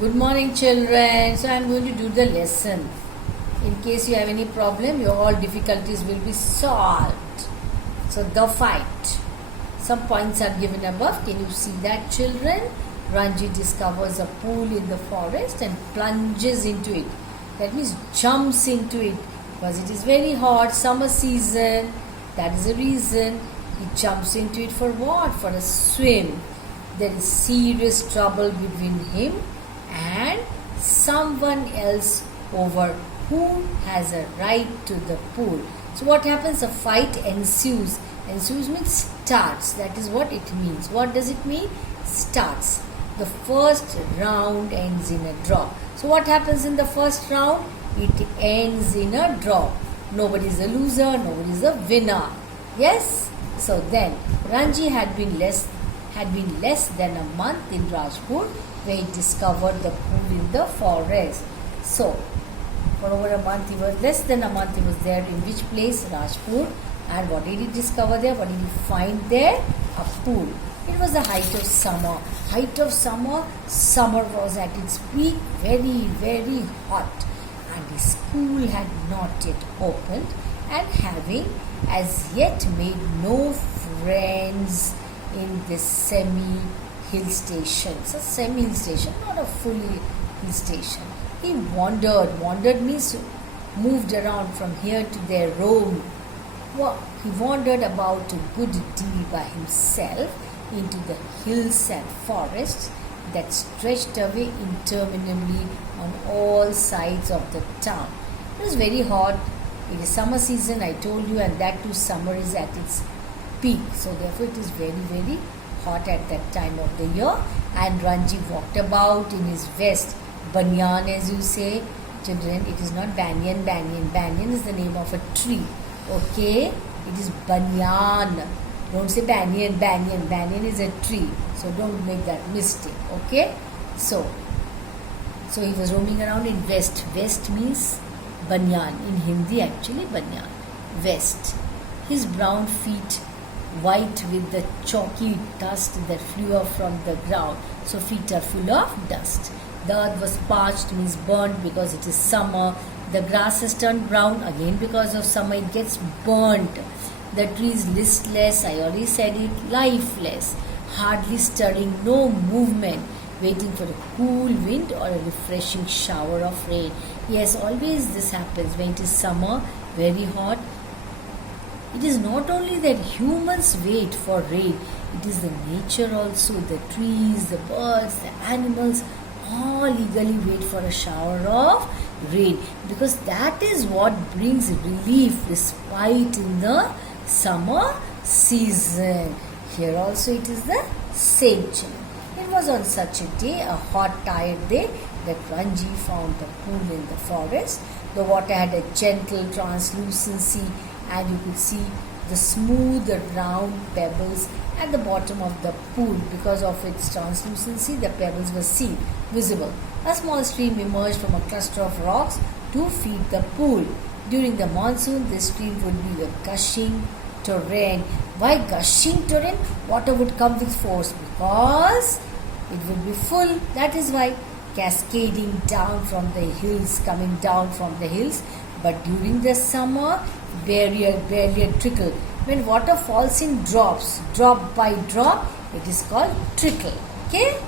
Good morning, children. So, I am going to do the lesson. In case you have any problem, your all difficulties will be solved. So, the fight. Some points are given above. Can you see that, children? Ranji discovers a pool in the forest and plunges into it. That means jumps into it because it is very hot, summer season. That is the reason he jumps into it for what? For a swim. There is serious trouble between him and someone else over who has a right to the pool. So what happens? A fight ensues. Ensues means starts. That is what it means. What does it mean? Starts. The first round ends in a draw. So what happens in the first round? It ends in a draw. Nobody is a loser, nobody is a winner. Yes? So then Ranji had been less than a month in Rajpur, where he discovered the pool in the forest. So, for over a month, less than a month he was there. In which place? Rajpur. And what did he discover there? What did he find there? A pool. It was the height of summer. Summer was at its peak, very, very hot. And his school had not yet opened, and having as yet made no friends in this semi-hill station. It's a semi-hill station, not a fully hill station. He wandered. Wandered means moved around from here to there, roamed. He wandered about a good deal by himself into the hills and forests that stretched away interminably on all sides of the town. It was very hot. It is summer season, I told you, and that too summer is at its peak. So therefore it is very, very hot at that time of the year. And Ranji walked about in his vest, banyan as you say. Children, it is not banyan. Banyan is the name of a tree. Okay? It is banyan. Don't say banyan. Banyan is a tree. So don't make that mistake. Okay? So he was roaming around in vest. Vest means banyan. In Hindi actually banyan. Vest. His brown feet white with the chalky dust that flew up from the ground. So feet are full of dust. The earth was parched, means burnt, because it is summer. The grass has turned brown again because of summer. It gets burnt. The tree is listless, I already said it, lifeless, hardly stirring, no movement, waiting for a cool wind or a refreshing shower of rain. Yes, always this happens when it is summer, very hot. It is not only that humans wait for rain, it is the nature also, the trees, the birds, the animals, all eagerly wait for a shower of rain, because that is what brings relief, respite in the summer season. Here also it is the same children. It was on such a day, a hot, tired day, that Ranji found the pool in the forest. The water had a gentle translucency, and you could see the smooth round pebbles at the bottom of the pool. Because of its translucency, the pebbles were seen, visible. A small stream emerged from a cluster of rocks to feed the pool. During the monsoon, this stream would be a gushing torrent. Why gushing torrent? Water would come with force because it would be full. That is why, cascading down from the hills, coming down from the hills. But during the summer, barely a trickle. When water falls in drops, drop by drop, it is called trickle. Okay?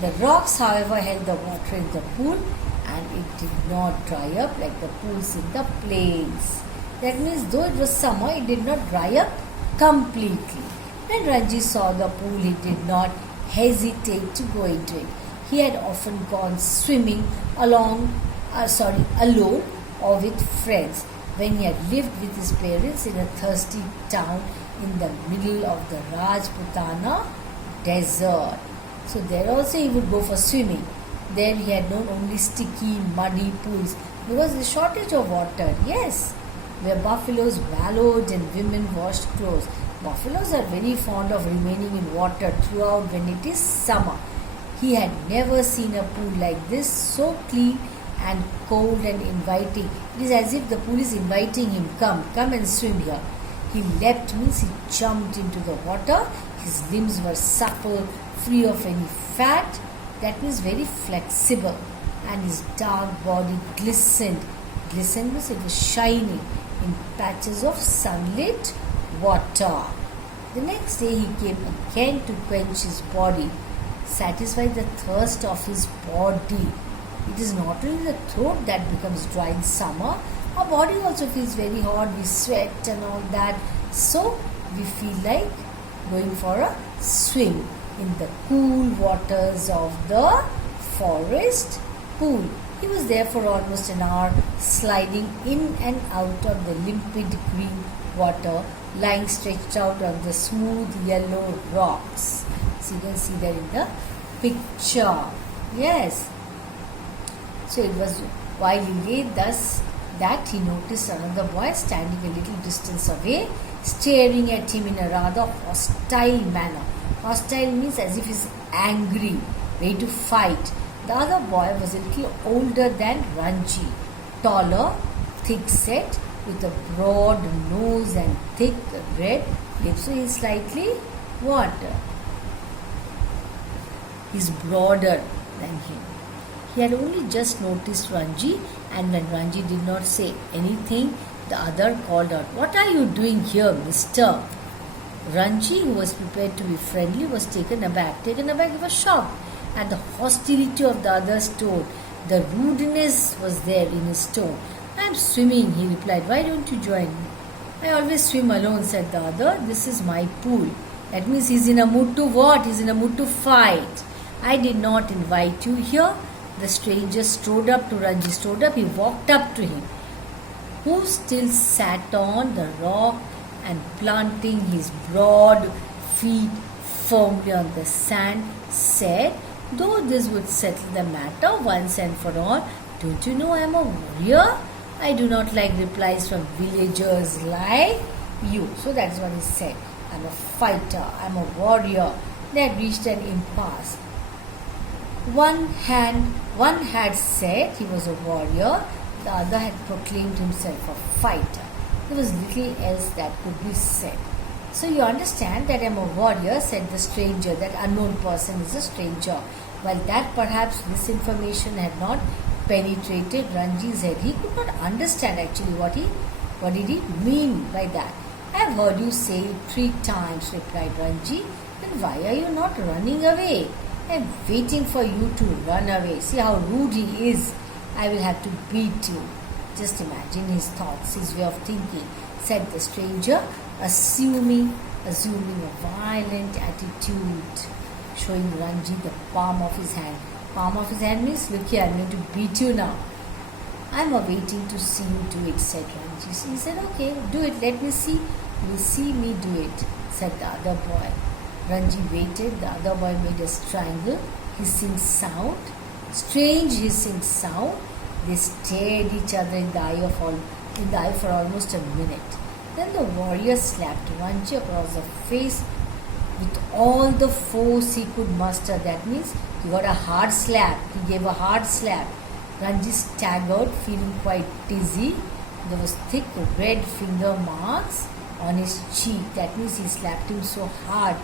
The rocks, however, held the water in the pool, and it did not dry up like the pools in the plains. That means though it was summer, it did not dry up completely. When Ranji saw the pool, he did not hesitate to go into it. He had often gone swimming alone or with friends when he had lived with his parents in a thirsty town in the middle of the Rajputana desert. So there also he would go for swimming. There he had known only sticky, muddy pools because the shortage of water. Yes, where buffaloes wallowed and women washed clothes. Buffaloes are very fond of remaining in water throughout when it is summer. He had never seen a pool like this, so clean and cold and inviting. It is as if the pool is inviting him, come and swim here. He leapt, means he jumped into the water. His limbs were supple, free of any fat. that means very flexible, and his dark body glistened. Glistened means it was shining in patches of sunlit water. The next day he came again to quench his body, satisfy the thirst of his body. It is not only the throat that becomes dry in summer, our body also feels very hot, we sweat and all that. So we feel like going for a swim in the cool waters of the forest pool. He was there for almost an hour, sliding in and out of the limpid green water, lying stretched out on the smooth yellow rocks. So you can see that in the picture. Yes. So it was while he lay thus that he noticed another boy standing a little distance away, staring at him in a rather hostile manner. Hostile means as if he's angry, ready to fight. The other boy was a little older than Ranji, taller, thick-set, with a broad nose and thick red lips. So he's slightly what? He's broader than him. He had only just noticed Ranji, and when Ranji did not say anything, the other called out, "What are you doing here, mister?" Ranji, who was prepared to be friendly, was taken aback. He was shocked at the hostility of the other's tone. The rudeness was there in his tone. "I am swimming," he replied. "Why don't you join me?" "I always swim alone," said the other. "This is my pool." That means he's in a mood to what? He's in a mood to fight. "I did not invite you here." The stranger strode up to Ranji. He walked up to him, who still sat on the rock, and planting his broad feet firmly on the sand, said, though this would settle the matter once and for all, "Don't you know I am a warrior? I do not like replies from villagers like you." So that's what he said. "I'm a fighter, I'm a warrior." They had reached an impasse. One had said he was a warrior, the other had proclaimed himself a fighter. There was little else that could be said. "So you understand that I am a warrior," said the stranger. That unknown person is a stranger. While that perhaps this information had not penetrated Ranji's head, he could not understand actually what did he mean by that. "I have heard you say it 3 times, replied Ranji. "Then why are you not running away?" "I am waiting for you to run away. See how rude he is. I will have to beat you." Just imagine his thoughts, his way of thinking, said the stranger, assuming a violent attitude, showing Ranji the palm of his hand. Palm of his hand means, "Look here, I'm going to beat you now." "I am waiting to see you do it," said Ranji. He said, "Okay, do it, let me see." "You will see me do it," said the other boy. Ranji waited. The other boy made a strange hissing sound. They stared each other in the eye for almost a minute. Then the warrior slapped Ranji across the face with all the force he could muster. That means he got a hard slap. He gave a hard slap. Ranji staggered, feeling quite dizzy. There was thick red finger marks on his cheek. That means he slapped him so hard.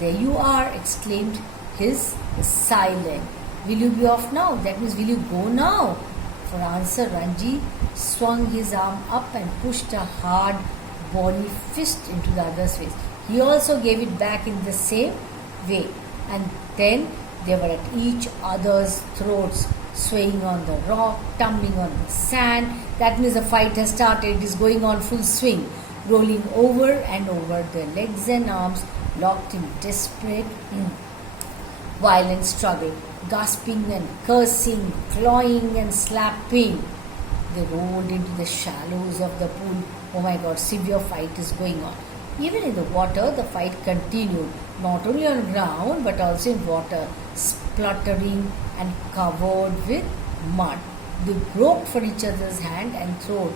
"There you are," exclaimed his assailant. "Will you be off now?" That means, "Will you go now?" For answer, Ranji swung his arm up and pushed a hard bony fist into the other's face. He also gave it back in the same way. And then they were at each other's throats, swaying on the rock, tumbling on the sand. That means the fight has started. It is going on full swing, rolling over and over, their legs and arms locked in desperate, violent struggle, gasping and cursing, clawing and slapping. They rolled into the shallows of the pool. Oh my God, severe fight is going on. Even in the water, the fight continued, not only on ground but also in water, spluttering and covered with mud. They groped for each other's hand and throat.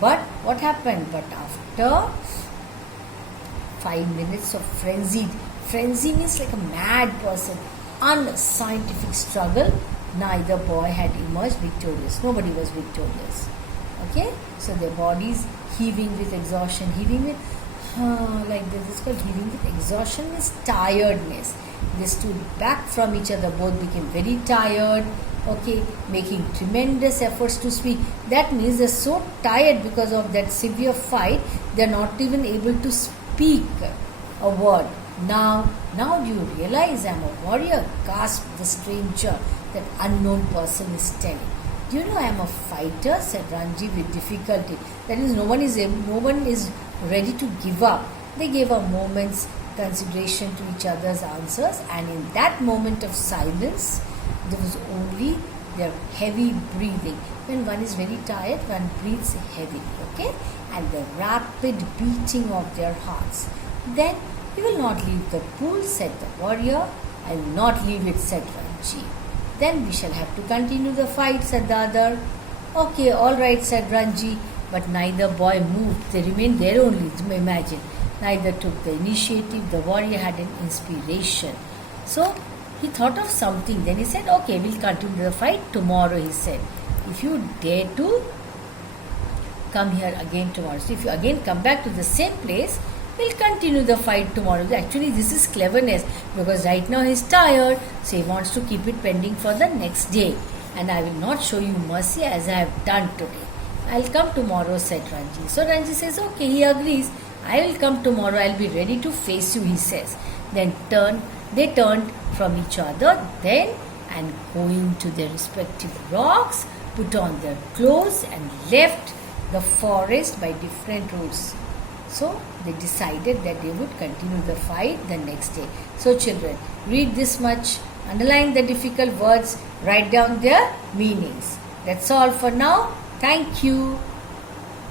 But what happened? But after 5 minutes of frenzy means like a mad person, unscientific struggle, neither boy had emerged victorious. Nobody was victorious. Okay? So their bodies heaving with exhaustion, heaving with like this is called healing with exhaustion is tiredness. They stood back from each other, both became very tired, okay, making tremendous efforts to speak. That means they're so tired because of that severe fight, they're not even able to speak a word. Now do you realize I'm a warrior? Gasped the stranger, that unknown person is telling. Do you know I am a fighter? Said Ranji with difficulty. That is, no one is ready to give up. They gave a moment's consideration to each other's answers, and in that moment of silence, there was only their heavy breathing. When one is very tired, one breathes heavily, okay? And the rapid beating of their hearts. Then, we will not leave the pool, said the warrior. I will not leave it, said Ranji. Then we shall have to continue the fight, said the other. Okay, all right, said Ranji. But neither boy moved. They remained there only, imagine. Neither took the initiative. The warrior had an inspiration. So, he thought of something. Then he said, okay, we'll continue the fight tomorrow, he said. If you dare to come here again tomorrow. So, if you again come back to the same place, we'll continue the fight tomorrow. Actually, this is cleverness, because right now he's tired, so he wants to keep it pending for the next day. And I will not show you mercy as I have done today. I'll come tomorrow, said Ranji. So Ranji says, okay, he agrees. I will come tomorrow. I'll be ready to face you, he says. Then they turned from each other then, and going to their respective rocks, put on their clothes and left the forest by different routes. So they decided that they would continue the fight the next day. So children, read this much, underline the difficult words, write down their meanings. That's all for now. Thank you.